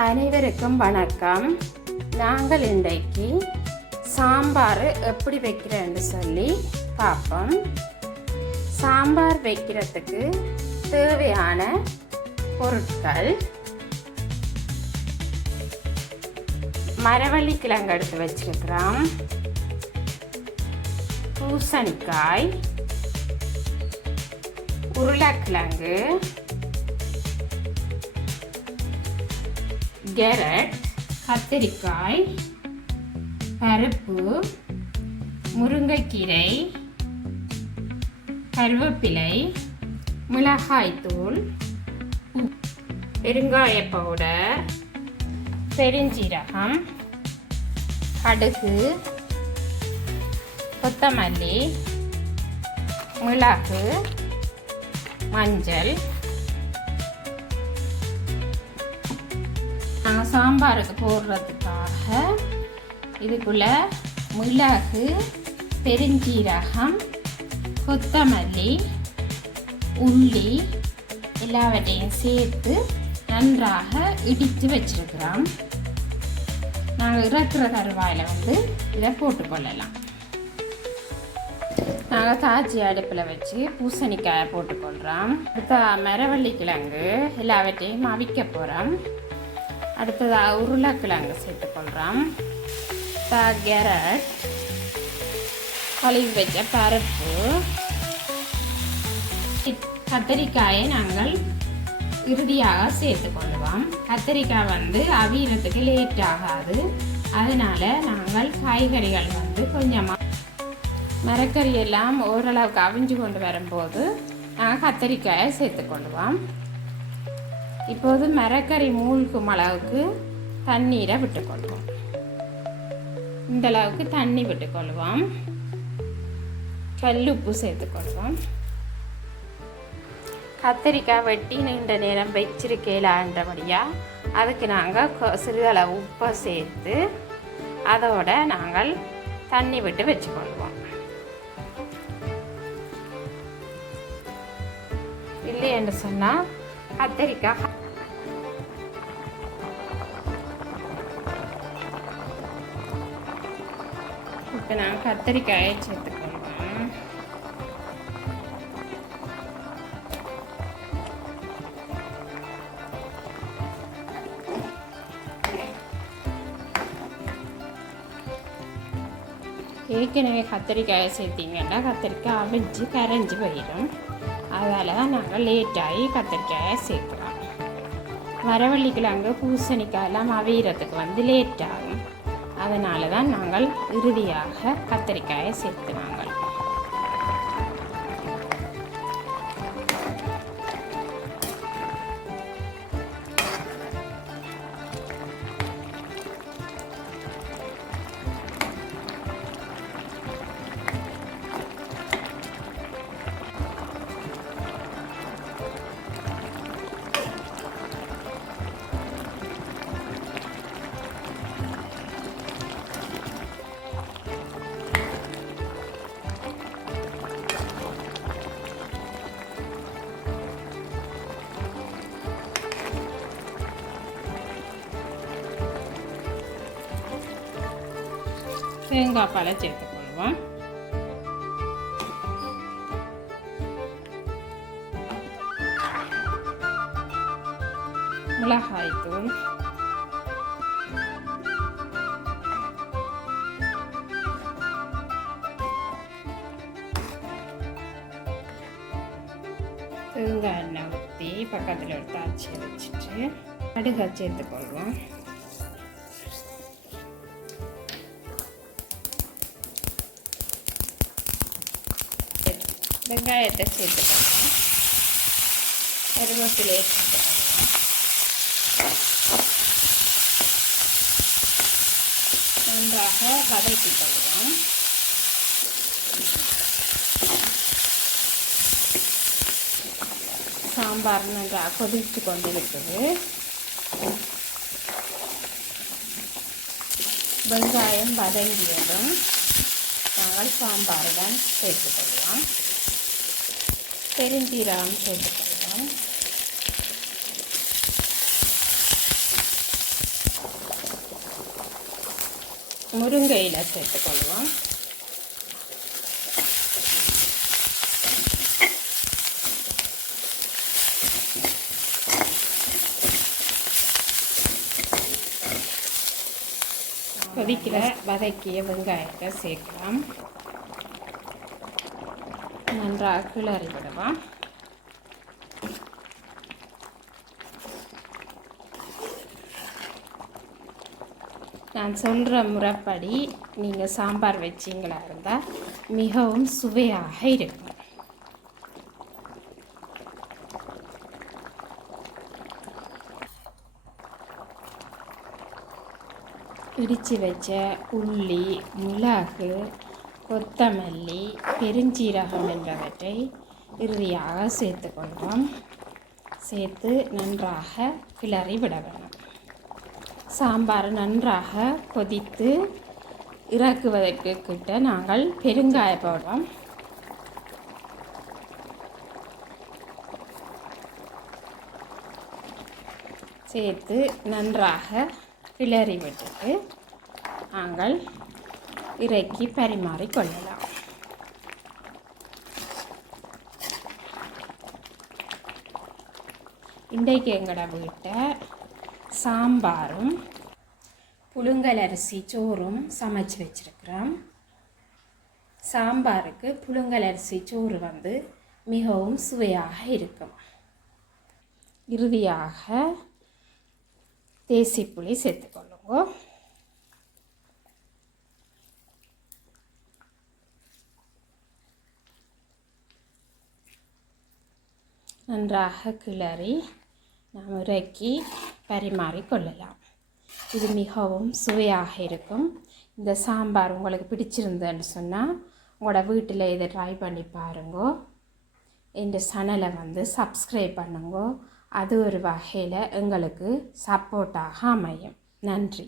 அனைவருக்கும் வணக்கம். நாங்கள் இன்றைக்கு சாம்பார் எப்படி வைக்கிறேன்னு சொல்லி பார்ப்போம். சாம்பார் வைக்கிறதுக்கு தேவையான பொருட்கள். மரவள்ளி கிழங்கு எடுத்து வச்சிருக்கிறோம். பூசணிக்காய். உருளைக்கிழங்கு. கேரட் கத்திரிக்காய் பருப்பு முருங்கைக்கீரை கருவேப்பிலை மிளகாய்த்தூள் பெருங்காய பவுடர் பெருஞ்சீரகம் கடுகு கொத்தமல்லி மிளகு மஞ்சள் நாங்கள் சாம்பாருக்கு போடுறதுக்காக இதுக்குள்ள மிளகு பெருஞ்சீரகம் கொத்தமல்லி உள்ளி எல்லாவற்றையும் சேர்த்து நன்றாக இடித்து வச்சிருக்கிறோம். நாங்கள் இறக்குற கருவாயில் வந்து இதை போட்டுக்கொள்ளலாம் நாங்கள் தாச்சி அடுப்பில் வச்சு பூசணிக்காயை போட்டுக்கொள்கிறோம் அடுத்த மரவள்ளி கிழங்கு எல்லாவற்றையும் அவிக்க போகிறோம் அடுத்ததாக உருளைக்கிழங்கு சேர்த்துக்கொள்கிறோம் கேரட் கழுவி வச்ச பருப்பு கத்தரிக்காயை நாங்கள் இறுதியாக சேர்த்துக்கொள்வோம். கத்தரிக்காய் வந்து அவியறதுக்கு லேட் ஆகாது. அதனால் நாங்கள் காய்கறிகள் வந்து கொஞ்சமாக மரக்கறி எல்லாம் ஓரளவுக்கு அவிஞ்சு கொண்டு வரும்போது நாங்கள் கத்தரிக்காயை சேர்த்துக்கொள்வோம். இப்போது மரக்கறி மூழ்கும் அளவுக்கு தண்ணீரை விட்டுக்கொள்வோம். இந்த அளவுக்கு தண்ணி விட்டுக்கொள்வோம். கல் உப்பு சேர்த்துக்கொள்வோம். கத்தரிக்காய் வெட்டி நீண்ட நேரம் வச்சிருக்கலான்றபடியாக அதுக்கு நாங்கள் சிறிதளவு உப்பை சேர்த்து அதோட நாங்கள் தண்ணி விட்டு வச்சுக்கொள்வோம். இல்லை என்று சொன்னால் கத்தரிக்காய் இப்போ நான் கத்தரிக்காயை சேர்த்துக்கொள்வேன் ஏற்கனவே கத்தரிக்காயை சேர்த்திங்கன்னா கத்தரிக்காய் அவிஞ்சு கரைஞ்சி போயிடும். அதால் தான் நாங்கள் லேட்டாகி கத்தரிக்காயை சேர்க்குறோம். வரவள்ளி பூசணிக்காயெல்லாம் பூசணிக்காய் எல்லாம் அவியறதுக்கு வந்து லேட் ஆகும் அதனால தான் நாங்கள் இறுதியாக கத்திரிக்காயை சேர்த்து தேங்காய் பாலை சேர்த்துக்கொள்வோம் மிளகாய் தூள் தேங்காய் எண்ணெய் ஊற்றி பக்கத்தில் ஒரு தாச்சி வச்சுட்டு கடுகை சேர்த்துக்கொள்வோம் வெங்காயத்தை சேர்த்துக்கலாம் கருவேப்பிலையை சேர்த்துக்கலாம் நன்றாக வதக்கிக் கொள்வோம் சாம்பார் நன்றாக கொதித்து கொண்டிருக்குது. வெங்காயம் வதங்கியதும் நாங்கள் சாம்பாருடன் சேர்த்துக்கொள்ளலாம் பெருஞ்சீரகம் சேர்த்துக்கலாம் முருங்கையில் சேர்த்துக்கொள்வோம் கொதிக்கிற வதக்கிய வெங்காயத்தை சேர்க்கலாம். நன்றாக கிளறி விடுவோம் நான் சொல்கிற முறைப்படி நீங்கள் சாம்பார் வச்சிங்களா இருந்தால் மிகவும் சுவையாக இருக்கும். இடித்து வச்ச உள்ளி மிளகு கொத்தமல்லி பெருஞ்சீரகம் என்பவற்றை இறுதியாக சேர்த்துக்கொள்வோம் சேர்த்து நன்றாக கிளறி விட வேண்டும். சாம்பார் நன்றாக கொதித்து இறக்குவதற்கு கிட்ட நாங்கள் பெருங்காய போடுவோம் சேர்த்து நன்றாக கிளறி விட்டுட்டு நாங்கள் இறக்கி பரிமாறிக்கொள்ளலாம் இன்றைக்கு எங்களோட வீட்டை சாம்பாரும் புழுங்கல் அரிசி சோறும் சமைச்சு வச்சுருக்கிறோம் சாம்பாருக்கு புழுங்கல் அரிசி சோறு வந்து மிகவும் சுவையாக இருக்கும் இறுதியாக தேசி புளி சேர்த்துக்கொள்ளுங்க நன்றாக கிளறி நாம் இறக்கி பரிமாறி கொள்ளலாம். இது மிகவும் சுவையாக இருக்கும். இந்த சாம்பார் உங்களுக்கு பிடிச்சிருந்தேன்னு சொன்னால் உங்களோட வீட்டில் இதை ட்ரை பண்ணி பாருங்கோ. இந்த சேனலை வந்து சப்ஸ்கிரைப் பண்ணுங்கோ. அது ஒரு வகையில் எங்களுக்கு சப்போர்ட்டாக அமையும். நன்றி.